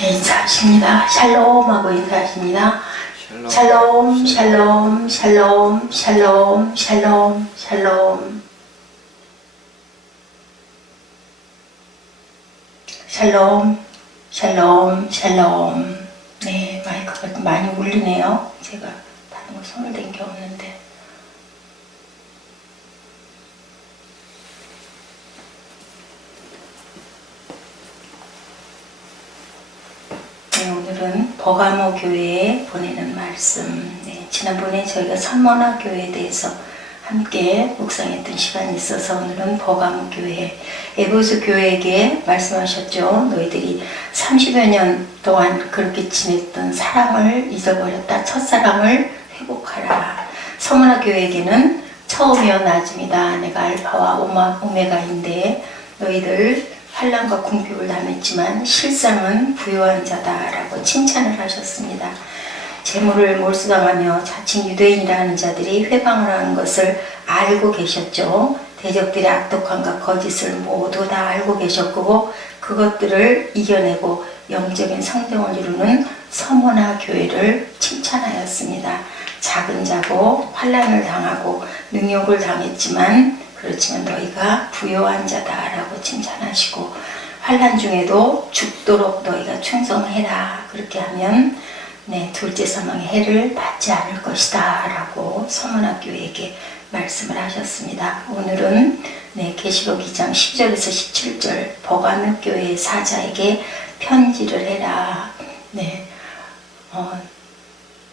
인사하십니다. 샬롬 하고 인사하십니다. 샬롬, 샬롬, 샬롬, 샬롬, 샬롬, 샬롬. 샬롬, 샬롬, 샬롬. 네, 마이크가 좀 많이 울리네요. 제가 다른 거 손을 댄 게 없는데. 네, 오늘은 버가모 교회에 보내는 말씀. 네, 지난번에 저희가 선문화 교회에 대해서 함께 묵상했던 시간이 있어서 오늘은 버가모 교회, 에베소 교회에게 말씀하셨죠. 너희들이 30여 년 동안 그렇게 지냈던 사랑을 잊어버렸다. 첫사랑을 회복하라. 선문화 교회에게는 처음이요 나중이다. 내가 알파와 오메가인데 너희들 환난과 궁핍을 당했지만 실상은 부요한 자다라고 칭찬을 하셨습니다. 재물을 몰수당하며 자칭 유대인이라는 자들이 회방을 하는 것을 알고 계셨죠. 대적들의 악독함과 거짓을 모두 다 알고 계셨고 그것들을 이겨내고 영적인 성경을 이루는 서문화 교회를 칭찬하였습니다. 작은 자고 환난을 당하고 능욕을 당했지만 그렇지만 너희가 부요한 자다라고 칭찬하시고 환난 중에도 죽도록 너희가 충성해라. 그렇게 하면 둘째 사망의 해를 받지 않을 것이다 라고 서문화 교회에게 말씀을 하셨습니다. 오늘은 계시록 2장 10절에서 17절 버가모 교회의 사자에게 편지를 해라.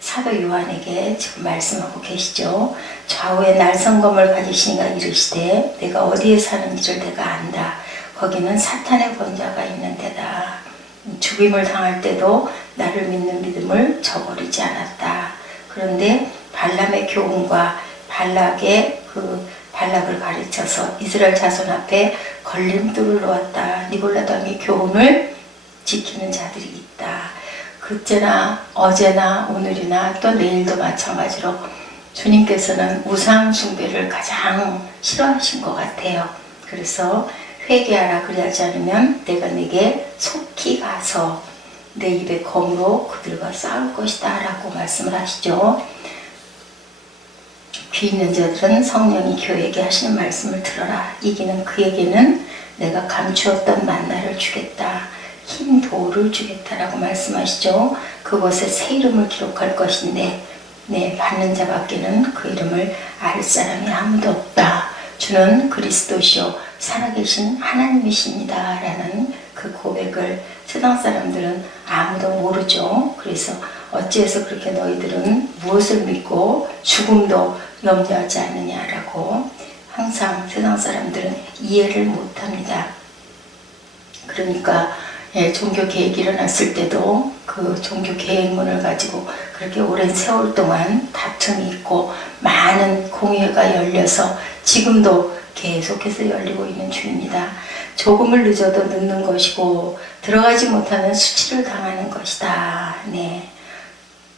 사도 요한에게 지금 말씀하고 계시죠. 좌우에 날성검을 가지시니가 이르시되 내가 어디에 사는지를 내가 안다. 거기는 사탄의 권자가 있는 데다. 죽임을 당할 때도 나를 믿는 믿음을 저버리지 않았다. 그런데 발람의 교훈과 발락을 가르쳐서 이스라엘 자손 앞에 걸림돌을 놓았다. 니골라도 왕의 교훈을 지키는 자들이 있다. 그때나 어제나 오늘이나 또 내일도 마찬가지로 주님께서는 우상 숭배를 가장 싫어하신 것 같아요. 그래서 회개하라. 그리하지 않으면 내가 내게 속히 가서 내 입의 검으로 그들과 싸울 것이다 라고 말씀을 하시죠. 귀 있는 자들은 성령이 교회에게 하시는 말씀을 들어라. 이기는 그에게는 내가 감추었던 만나를 주겠다. 흰 돌을 주겠다라고 말씀하시죠. 그곳에 새 이름을 기록할 것인데 받는 자밖에는 그 이름을 알 사람이 아무도 없다. 주는 그리스도시요 살아계신 하나님이십니다 라는 그 고백을 세상 사람들은 아무도 모르죠. 그래서 어찌해서 그렇게 너희들은 무엇을 믿고 죽음도 염려하지 않느냐라고 항상 세상 사람들은 이해를 못합니다. 그러니까 종교 개혁이 일어났을 때도 그 종교 개혁문을 가지고 그렇게 오랜 세월 동안 다툼이 있고 많은 공회가 열려서 지금도 계속해서 열리고 있는 중입니다. 조금을 늦어도 늦는 것이고 들어가지 못하면 수치를 당하는 것이다.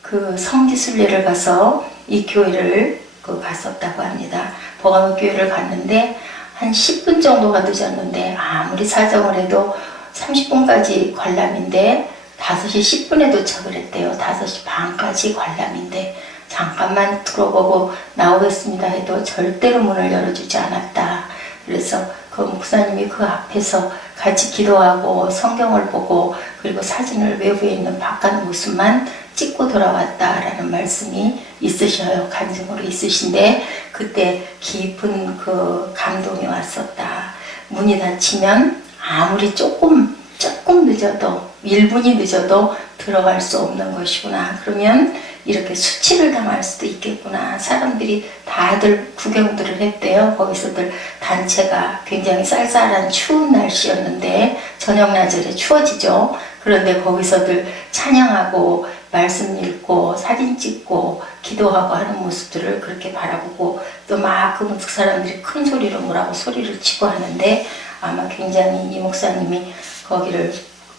그 성지순례를 가서 이 교회를 갔었다고 합니다. 버가모 교회를 갔는데 한 10분 정도가 늦었는데 아무리 사정을 해도 30분까지 관람인데 5시 10분에 도착을 했대요. 5시 반까지 관람인데 잠깐만 들어보고 나오겠습니다 해도 절대로 문을 열어주지 않았다. 그래서 그 목사님이 그 앞에서 같이 기도하고 성경을 보고 그리고 사진을 외부에 있는 바깥 모습만 찍고 돌아왔다라는 말씀이 있으셔요. 간증으로 있으신데 그때 깊은 그 감동이 왔었다. 문이 닫히면 아무리 조금 늦어도 1분이 늦어도 들어갈 수 없는 것이구나. 그러면 이렇게 수치를 당할 수도 있겠구나. 사람들이 다들 구경들을 했대요. 거기서들 단체가 굉장히 쌀쌀한 추운 날씨였는데 저녁 낮에 추워지죠. 그런데 거기서들 찬양하고 말씀 읽고 사진 찍고 기도하고 하는 모습들을 그렇게 바라보고 또 막 그 사람들이 큰 소리로 뭐라고 소리를 치고 하는데 아마 굉장히 이 목사님이 거기를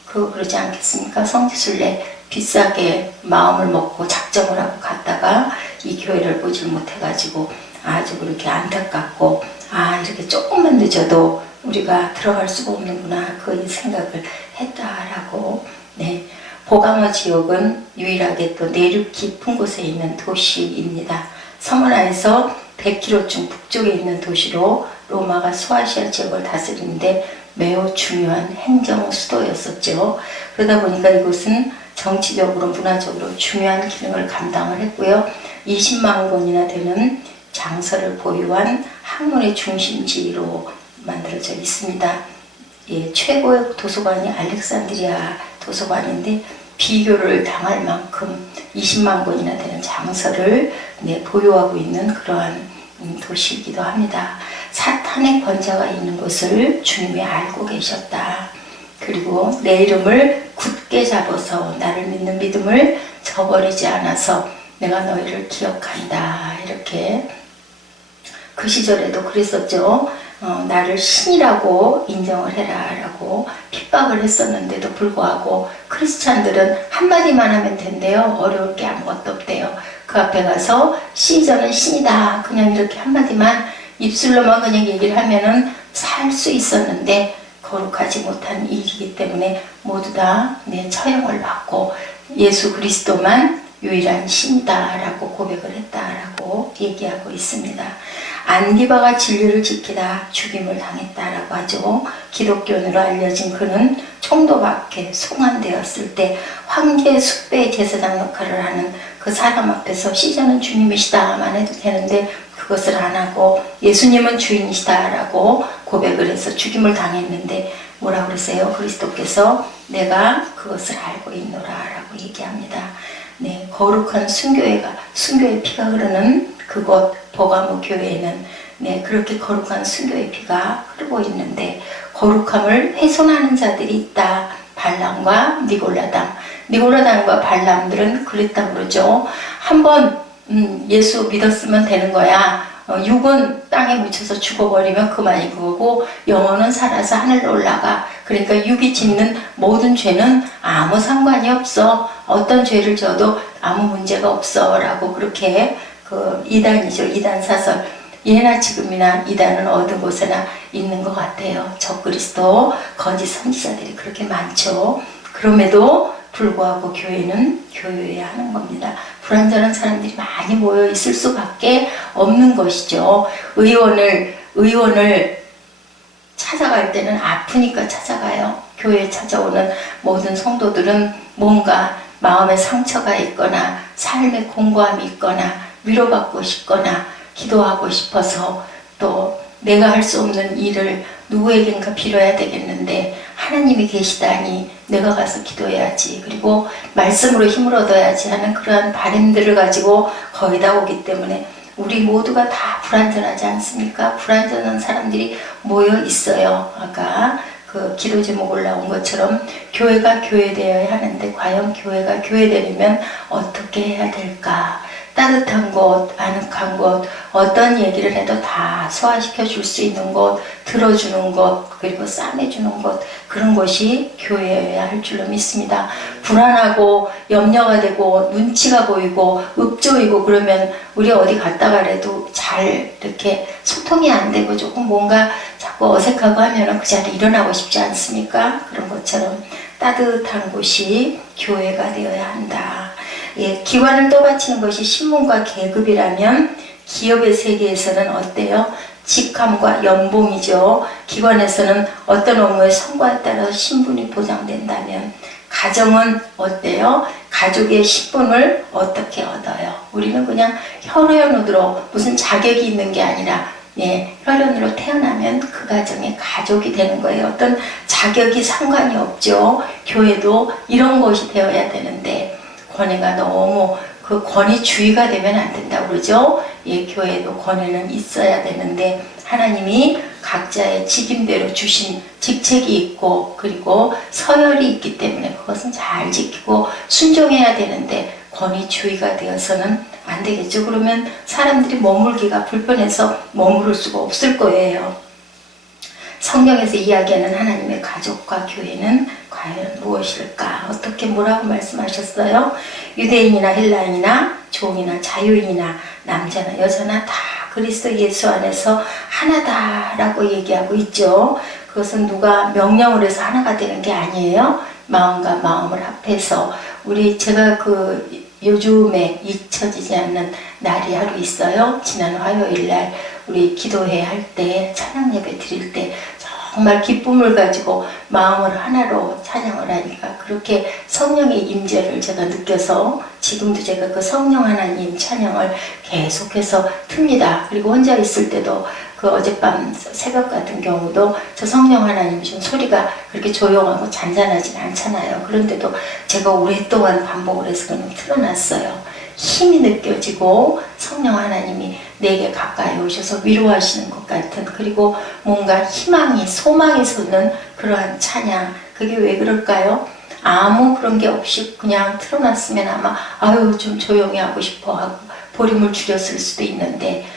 그러지 않겠습니까? 성지순례 비싸게 마음을 먹고 작정을 하고 갔다가 이 교회를 보질 못해가지고 아주 그렇게 안타깝고 이렇게 조금만 늦어도 우리가 들어갈 수가 없는구나 그 생각을 했다라고 보가모 지역은 유일하게 또 내륙 깊은 곳에 있는 도시입니다. 서머나에서 100km쯤 북쪽에 있는 도시로 로마가 소아시아 지역을 다스리는데 매우 중요한 행정 수도였었죠. 그러다 보니까 이곳은 정치적으로 문화적으로 중요한 기능을 감당을 했고요. 20만 권이나 되는 장서를 보유한 학문의 중심지로 만들어져 있습니다. 예, 최고의 도서관이 알렉산드리아 도서관인데 비교를 당할 만큼 20만 권이나 되는 장서를 보유하고 있는 그러한 도시이기도 합니다. 사탄의 권자가 있는 것을 주님이 알고 계셨다. 그리고 내 이름을 굳게 잡아서 나를 믿는 믿음을 저버리지 않아서 내가 너희를 기억한다. 이렇게 그 시절에도 그랬었죠. 나를 신이라고 인정을 해라 라고 핍박을 했었는데도 불구하고 크리스찬들은 한마디만 하면 된대요. 어려울 게 아무것도 없대요. 그 앞에 가서 시저는 신이다 그냥 이렇게 한마디만 입술로만 그냥 얘기를 하면은 살 수 있었는데 거룩하지 못한 일이기 때문에 모두 다 처형을 받고 예수 그리스도만 유일한 신이다 라고 고백을 했다라고 얘기하고 있습니다. 안디바가 진리를 지키다 죽임을 당했다라고 하죠. 기독교인으로 알려진 그는 총독밖에 송환되었을 때 황제 숙배 제사장 역할을 하는 그 사람 앞에서 시저는 주님이시다만 해도 되는데 그것을 안 하고 예수님은 주인이시다 라고 고백을 해서 죽임을 당했는데 뭐라 그러세요? 그리스도께서 내가 그것을 알고 있노라 라고 얘기합니다. 거룩한 순교의 피가 흐르는 그곳 버가모 교회에는 그렇게 거룩한 순교의 피가 흐르고 있는데 거룩함을 훼손하는 자들이 있다. 발람과 니골라당과 발람들은 그랬다고 그러죠. 한번 예수 믿었으면 되는 거야. 육은 땅에 묻혀서 죽어버리면 그만이 그거고 영혼은 살아서 하늘로 올라가. 그러니까 육이 짓는 모든 죄는 아무 상관이 없어. 어떤 죄를 져도 아무 문제가 없어 라고 그렇게 그 이단이죠. 이단 사설. 예나 지금이나 이단은 어느 곳에나 있는 것 같아요. 적그리스도 거짓 선지자들이 그렇게 많죠. 그럼에도 불구하고 교회는 교회여야 하는 겁니다. 불완전한 사람들이 많이 모여 있을 수밖에 없는 것이죠. 의원을 찾아갈 때는 아프니까 찾아가요. 교회에 찾아오는 모든 성도들은 뭔가 마음에 상처가 있거나 삶에 공고함이 있거나 위로받고 싶거나 기도하고 싶어서 또 내가 할 수 없는 일을 누구에겐가 빌어야 되겠는데 하나님이 계시다니 내가 가서 기도해야지 그리고 말씀으로 힘을 얻어야지 하는 그러한 바람들을 가지고 거의 다 오기 때문에 우리 모두가 다 불완전하지 않습니까? 불완전한 사람들이 모여 있어요. 아까 그 기도 제목 올라온 것처럼 교회가 교회되어야 하는데 과연 교회가 교회되려면 어떻게 해야 될까? 따뜻한 곳, 아늑한 곳, 어떤 얘기를 해도 다 소화시켜 줄 수 있는 곳, 들어주는 곳, 그리고 싸매주는 곳, 그런 곳이 교회여야 할 줄로 믿습니다. 불안하고 염려가 되고 눈치가 보이고 읍조이고 그러면 우리 어디 갔다가 그래도 잘 이렇게 소통이 안 되고 조금 뭔가 자꾸 어색하고 하면 그 자리에 일어나고 싶지 않습니까? 그런 것처럼 따뜻한 곳이 교회가 되어야 한다. 기관을 떠받치는 것이 신분과 계급이라면 기업의 세계에서는 어때요? 직함과 연봉이죠. 기관에서는 어떤 업무의 성과에 따라 신분이 보장된다면 가정은 어때요? 가족의 신분을 어떻게 얻어요? 우리는 그냥 혈연으로 무슨 자격이 있는 게 아니라 혈연으로 태어나면 그 가정의 가족이 되는 거예요. 어떤 자격이 상관이 없죠. 교회도 이런 것이 되어야 되는데 권위가 너무 그 권위주의가 되면 안 된다고 그러죠. 교회도 권위는 있어야 되는데 하나님이 각자의 직임대로 주신 직책이 있고 그리고 서열이 있기 때문에 그것은 잘 지키고 순종해야 되는데 권위주의가 되어서는 안 되겠죠. 그러면 사람들이 머물기가 불편해서 머무를 수가 없을 거예요. 성경에서 이야기하는 하나님의 가족과 교회는 과연 무엇일까? 어떻게 뭐라고 말씀하셨어요? 유대인이나 헬라인이나 종이나 자유인이나 남자나 여자나 다 그리스도 예수 안에서 하나다라고 얘기하고 있죠. 그것은 누가 명령을 해서 하나가 되는 게 아니에요. 마음과 마음을 합해서 제가 요즘에 잊혀지지 않는 날이 하루 있어요. 지난 화요일 날 우리 기도회 할 때, 찬양 예배 드릴 때 정말 기쁨을 가지고 마음을 하나로 찬양을 하니까 그렇게 성령의 임재를 제가 느껴서 지금도 제가 그 성령 하나님 찬양을 계속해서 틉니다. 그리고 혼자 있을 때도 그 어젯밤 새벽 같은 경우도 저 성령 하나님 좀 소리가 그렇게 조용하고 잔잔하진 않잖아요. 그런데도 제가 오랫동안 반복을 해서 그냥 틀어놨어요. 힘이 느껴지고 성령 하나님이 내게 가까이 오셔서 위로하시는 것 같은, 그리고 뭔가 희망이 소망이 솟는 그러한 찬양. 그게 왜 그럴까요? 아무 그런 게 없이 그냥 틀어놨으면 아마 아유 좀 조용히 하고 싶어 하고 볼륨을 줄였을 수도 있는데,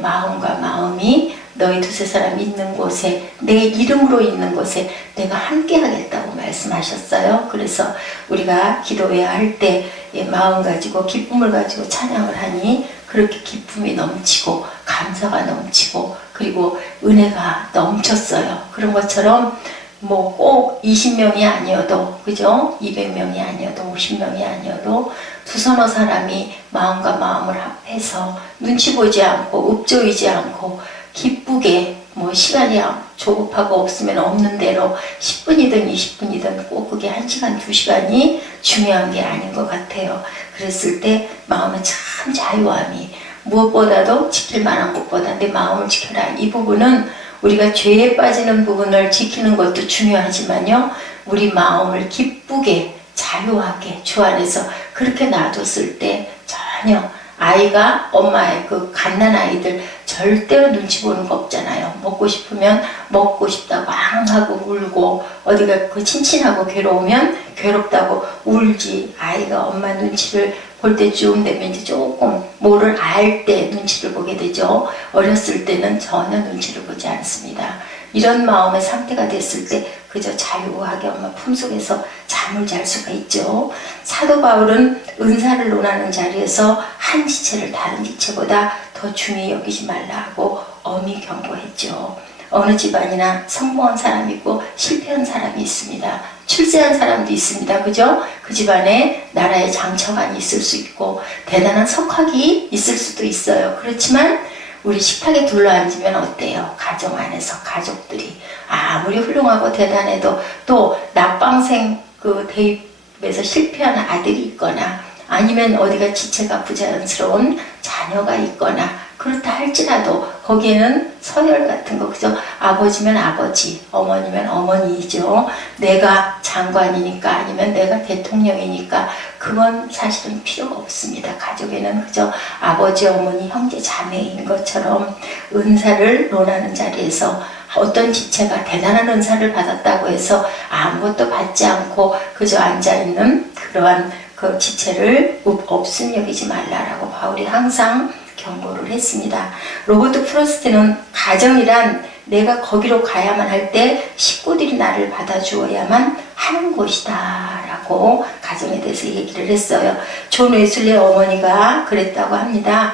마음과 마음이 너희 두세 사람 있는 곳에, 내 이름으로 있는 곳에 내가 함께 하겠다고 말씀하셨어요. 그래서 우리가 기도해야 할 때 마음 가지고 기쁨을 가지고 찬양을 하니 그렇게 기쁨이 넘치고 감사가 넘치고 그리고 은혜가 넘쳤어요. 그런 것처럼 뭐 꼭 20명이 아니어도, 그죠? 200명이 아니어도 50명이 아니어도 두서너 사람이 마음과 마음을 합해서 눈치 보지 않고 읍조이지 않고 기쁘게, 뭐 시간이 조급하고 없으면 없는 대로 10분이든 20분이든 꼭 그게 1시간 2시간이 중요한 게 아닌 것 같아요. 그랬을 때 마음에 참 자유함이, 무엇보다도 지킬 만한 것보다 내 마음을 지켜라. 이 부분은 우리가 죄에 빠지는 부분을 지키는 것도 중요하지만요, 우리 마음을 기쁘게 자유하게 주 안에서 그렇게 놔뒀을 때 전혀 아이가 엄마의 그 갓난 아이들 절대로 눈치 보는 거 없잖아요. 먹고 싶으면 먹고 싶다고 앙하고 울고, 어디가 그 친친하고 괴로우면 괴롭다고 울지. 아이가 엄마 눈치를 볼 때쯤 되면 이제 조금 뭐를 알 때 눈치를 보게 되죠. 어렸을 때는 전혀 눈치를 보지 않습니다. 이런 마음의 상태가 됐을 때 그저 자유하게 엄마 품속에서 잠을 잘 수가 있죠. 사도 바울은 은사를 논하는 자리에서 한 지체를 다른 지체보다 더 중히 여기지 말라고 엄히 경고했죠. 어느 집안이나 성공한 사람이 있고 실패한 사람이 있습니다. 출세한 사람도 있습니다. 그죠? 그 집안에 나라의 장처관이 있을 수 있고 대단한 석학이 있을 수도 있어요. 그렇지만 우리 식탁에 둘러앉으면 어때요? 가정 안에서 가족들이 아무리 훌륭하고 대단해도 또 낙방생 그 대입에서 실패하는 아들이 있거나 아니면 어디가 지체가 부자연스러운 자녀가 있거나 그렇다 할지라도 거기에는 서열 같은 거, 그죠? 아버지면 아버지, 어머니면 어머니이죠. 내가 장관이니까 아니면 내가 대통령이니까 그건 사실은 필요가 없습니다. 가족에는 그저 아버지, 어머니, 형제, 자매인 것처럼 은사를 논하는 자리에서 어떤 지체가 대단한 은사를 받았다고 해서 아무것도 받지 않고 그저 앉아있는 그러한 그 지체를 없음 여기지 말라라고 바울이 항상 경고를 했습니다. 로버트 프로스트는 가정이란 내가 거기로 가야만 할 때 식구들이 나를 받아주어야만 하는 곳이다 라고 가정에 대해서 얘기를 했어요. 존 웨슬리 어머니가 그랬다고 합니다.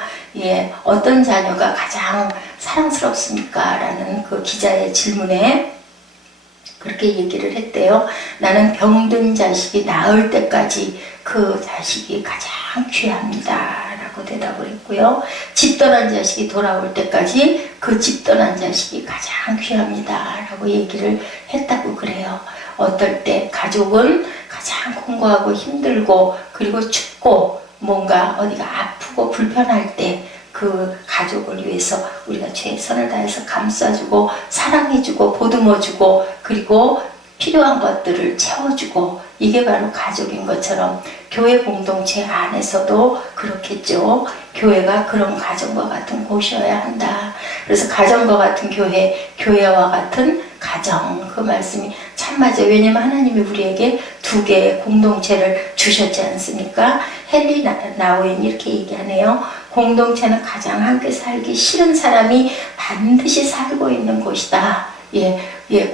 어떤 자녀가 가장 사랑스럽습니까? 라는 그 기자의 질문에 그렇게 얘기를 했대요. 나는 병든 자식이 나을 때까지 그 자식이 가장 귀합니다 라고 대답을 했고요. 집 떠난 자식이 돌아올 때까지 그 집 떠난 자식이 가장 귀합니다 라고 얘기를 했다고 그래요. 어떨 때 가족은 가장 공고하고 힘들고 그리고 춥고 뭔가 어디가 아프고 불편할 때 그 가족을 위해서 우리가 최선을 다해서 감싸주고 사랑해주고 보듬어주고 그리고 필요한 것들을 채워주고, 이게 바로 가족인 것처럼 교회 공동체 안에서도 그렇겠죠. 교회가 그런 가정과 같은 곳이어야 한다. 그래서 가정과 같은 교회, 교회와 같은 가정, 그 말씀이 참 맞아요. 왜냐면 하나님이 우리에게 두 개의 공동체를 주셨지 않습니까? 헨리 나우엔이 이렇게 얘기하네요. 공동체는 가장 함께 살기 싫은 사람이 반드시 살고 있는 곳이다.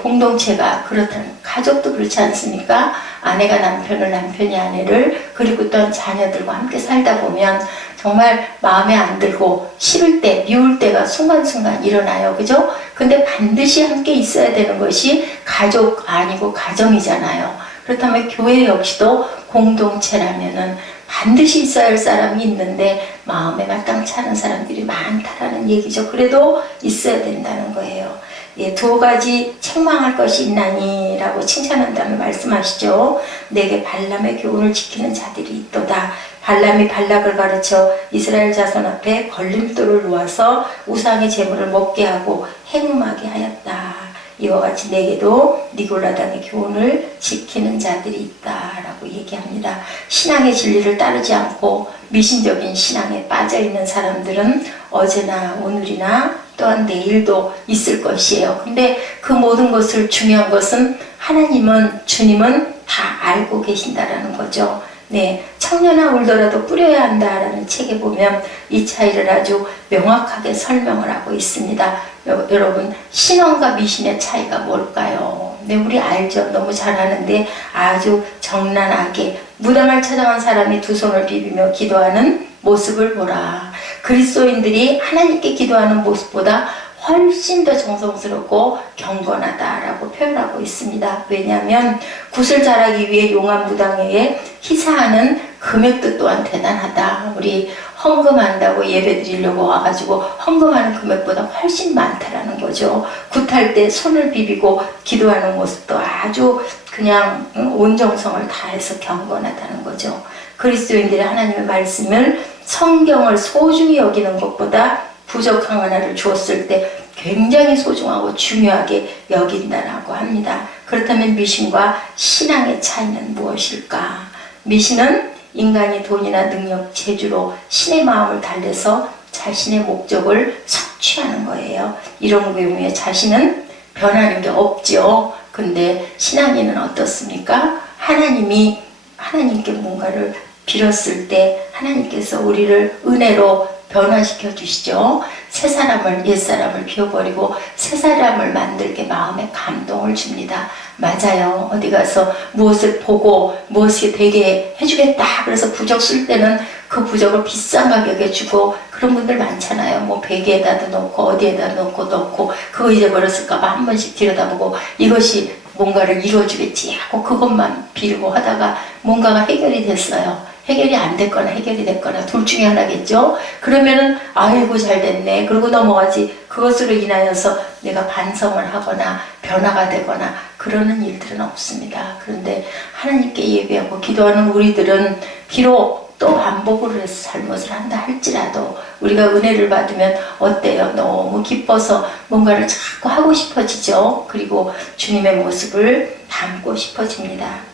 공동체가 그렇다는, 가족도 그렇지 않습니까? 아내가 남편을, 남편이 아내를, 그리고 또한 자녀들과 함께 살다 보면 정말 마음에 안 들고 싫을 때, 미울 때가 순간순간 일어나요. 그죠? 근데 반드시 함께 있어야 되는 것이 가족 아니고 가정이잖아요. 그렇다면 교회 역시도 공동체라면은 반드시 있어야 할 사람이 있는데 마음에 마땅치 않은 사람들이 많다라는 얘기죠. 그래도 있어야 된다는 거예요. 예, 두 가지 책망할 것이 있나니라고 칭찬한다면 말씀하시죠. 내게 발람의 교훈을 지키는 자들이 있도다. 발람이 발락을 가르쳐 이스라엘 자손 앞에 걸림돌을 놓아서 우상의 제물을 먹게 하고 행음하게 하였다. 이와 같이 내게도 니골라당의 교훈을 지키는 자들이 있다라고 얘기합니다. 신앙의 진리를 따르지 않고 미신적인 신앙에 빠져있는 사람들은 어제나 오늘이나 또한 내일도 있을 것이에요. 근데 그 모든 것을 중요한 것은 하나님은, 주님은 다 알고 계신다라는 거죠. 네, 청년아 울더라도 뿌려야 한다라는 책에 보면 이 차이를 아주 명확하게 설명을 하고 있습니다. 여러분, 신앙과 미신의 차이가 뭘까요? 네, 우리 알죠. 너무 잘 아는데 아주 정난하게 무당을 찾아간 사람이 두 손을 비비며 기도하는 모습을 보라. 그리스도인들이 하나님께 기도하는 모습보다 훨씬 더 정성스럽고 경건하다라고 표현하고 있습니다. 왜냐하면 굿을 잘하기 위해 용한 무당에게 희사하는 금액도 또한 대단하다. 우리 헌금한다고 예배 드리려고 와가지고 헌금하는 금액보다 훨씬 많다라는 거죠. 굿할 때 손을 비비고 기도하는 모습도 아주 그냥 온 정성을 다해서 경건하다는 거죠. 그리스도인들이 하나님의 말씀을, 성경을 소중히 여기는 것보다 부족한 하나를 주었을 때 굉장히 소중하고 중요하게 여긴다라고 합니다. 그렇다면 미신과 신앙의 차이는 무엇일까? 미신은 인간이 돈이나 능력, 재주로 신의 마음을 달래서 자신의 목적을 성취하는 거예요. 이런 경우에 자신은 변하는 게 없죠. 근데 신앙인은 어떻습니까? 하나님께 뭔가를 빌었을 때 하나님께서 우리를 은혜로 변화시켜 주시죠. 새 사람을, 옛 사람을 비워버리고 새 사람을 만들게 마음에 감동을 줍니다. 맞아요. 어디 가서 무엇을 보고 무엇이 되게 해주겠다. 그래서 부적 쓸 때는 그 부적을 비싼 가격에 주고 그런 분들 많잖아요. 뭐 베개에다도 넣고 어디에다 넣고 그거 잊어버렸을까봐 한 번씩 들여다보고 이것이 뭔가를 이루어주겠지 하고 그것만 빌고 하다가 뭔가가 해결이 됐어요. 해결이 안 됐거나 해결이 됐거나 둘 중에 하나겠죠. 그러면은 아이고 잘 됐네 그러고 넘어가지, 그것으로 인하여서 내가 반성을 하거나 변화가 되거나 그러는 일들은 없습니다. 그런데 하나님께 예배하고 기도하는 우리들은 비록 또 반복을 해서 잘못을 한다 할지라도 우리가 은혜를 받으면 어때요? 너무 기뻐서 뭔가를 자꾸 하고 싶어지죠. 그리고 주님의 모습을 담고 싶어집니다.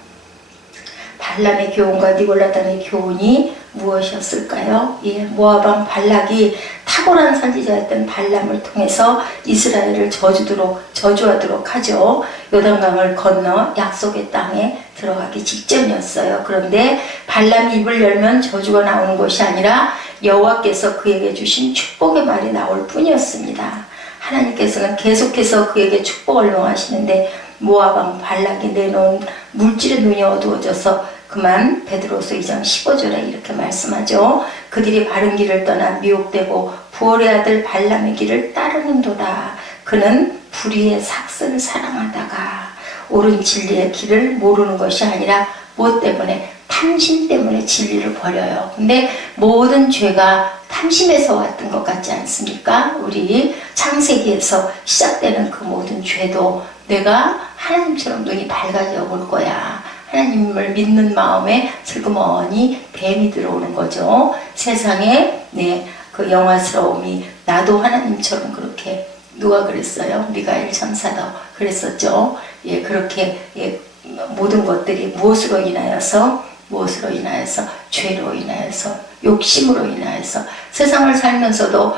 발람의 교훈과 니골라당의 교훈이 무엇이었을까요? 예, 모압 왕 발락이 탁월한 선지자였던 발람을 통해서 이스라엘을 저주하도록 하죠. 요단강을 건너 약속의 땅에 들어가기 직전이었어요. 그런데 발람이 입을 열면 저주가 나오는 것이 아니라 여호와께서 그에게 주신 축복의 말이 나올 뿐이었습니다. 하나님께서는 계속해서 그에게 축복을 명하시는데 모압 왕 발락이 내놓은 물질의 눈이 어두워져서 그만 베드로서 2장 15절에 이렇게 말씀하죠. 그들이 바른 길을 떠나 미혹되고 부올의 아들 발람의 길을 따르는도다. 그는 불의의 삭슬을 사랑하다가 옳은 진리의 길을 모르는 것이 아니라 무엇 때문에? 탐심 때문에 진리를 버려요. 근데 모든 죄가 탐심에서 왔던 것 같지 않습니까? 우리 창세기에서 시작되는 그 모든 죄도 내가 하나님처럼 눈이 밝아져 볼 거야. 하나님을 믿는 마음에 슬그머니 뱀이 들어오는 거죠. 세상에 그 영화스러움이 나도 하나님처럼 그렇게, 누가 그랬어요? 미가엘 천사도 그랬었죠. 예, 그렇게 모든 것들이 무엇으로 인하여서 죄로 인하여서 욕심으로 인하여서 세상을 살면서도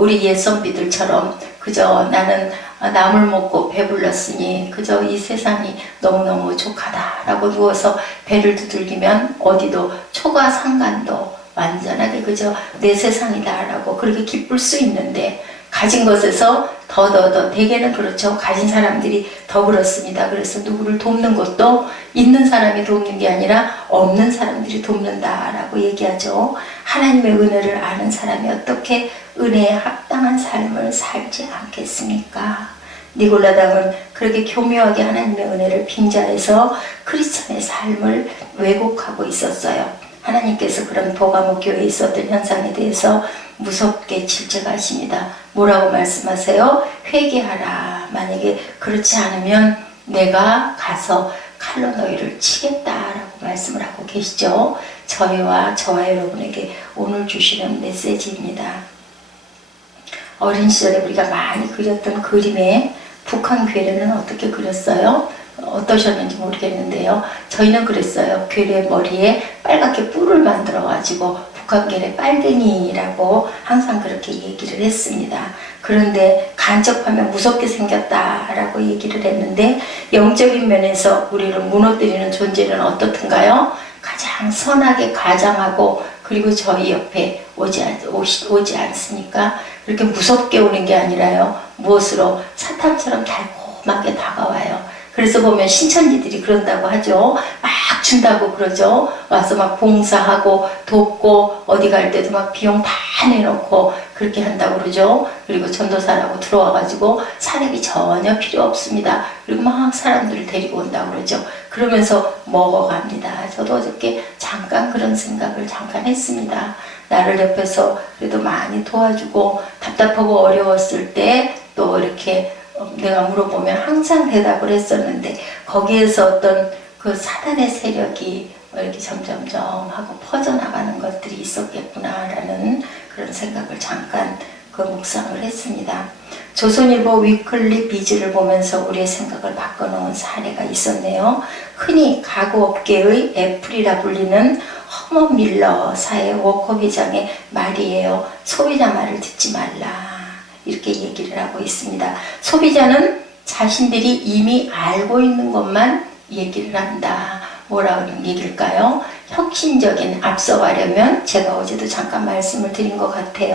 우리 옛 선비들처럼 그저 나는 나물 먹고 배불렀으니 그저 이 세상이 너무너무 족하다라고 누워서 배를 두들기면 어디도 초가 상간도 완전하게 그저 내 세상이다라고 그렇게 기쁠 수 있는데, 가진 것에서 더 대개는 그렇죠. 가진 사람들이 더 그렇습니다. 그래서 누구를 돕는 것도 있는 사람이 돕는 게 아니라 없는 사람들이 돕는다라고 얘기하죠. 하나님의 은혜를 아는 사람이 어떻게 은혜에 합당한 삶을 살지 않겠습니까? 니골라당은 그렇게 교묘하게 하나님의 은혜를 빙자해서 크리스찬의 삶을 왜곡하고 있었어요. 하나님께서 그런 버가모 교회에 있었던 현상에 대해서 무섭게 질책하십니다. 뭐라고 말씀하세요? 회개하라. 만약에 그렇지 않으면 내가 가서 칼로 너희를 치겠다라고 말씀을 하고 계시죠. 저와 여러분에게 오늘 주시는 메시지입니다. 어린 시절에 우리가 많이 그렸던 그림에 북한 괴뢰는 어떻게 그렸어요? 어떠셨는지 모르겠는데요. 저희는 그랬어요. 괴뢰 머리에 빨갛게 뿔을 만들어 가지고 북한 괴뢰 빨갱이라고 항상 그렇게 얘기를 했습니다. 그런데 간접하면 무섭게 생겼다라고 얘기를 했는데 영적인 면에서 우리를 무너뜨리는 존재는 어떻든가요? 가장 선하게 가장하고 그리고 저희 옆에 오지 않습니까? 그렇게 무섭게 오는 게 아니라요. 무엇으로? 사탕처럼 달콤하게 다가와요. 그래서 보면 신천지들이 그런다고 하죠. 막 준다고 그러죠. 와서 막 봉사하고 돕고 어디 갈 때도 막 비용 다 내놓고 그렇게 한다고 그러죠. 그리고 전도사라고 들어와가지고 사례비 전혀 필요 없습니다. 그리고 막 사람들을 데리고 온다고 그러죠. 그러면서 먹어갑니다. 저도 어저께 잠깐 그런 생각을 잠깐 했습니다. 나를 옆에서 그래도 많이 도와주고 답답하고 어려웠을 때 또 이렇게 내가 물어보면 항상 대답을 했었는데 거기에서 어떤 그 사단의 세력이 이렇게 점점점 하고 퍼져나가는 것들이 있었겠구나라는 그런 생각을 잠깐 그 묵상을 했습니다. 조선일보 위클리 비즈를 보면서 우리의 생각을 바꿔놓은 사례가 있었네요. 흔히 가구업계의 애플이라 불리는 허먼 밀러사의 워커 회장의 말이에요. 소비자 말을 듣지 말라. 이렇게 얘기를 하고 있습니다. 소비자는 자신들이 이미 알고 있는 것만 얘기를 한다. 뭐라는 얘기일까요? 혁신적인 앞서가려면 제가 어제도 잠깐 말씀을 드린 것 같아요.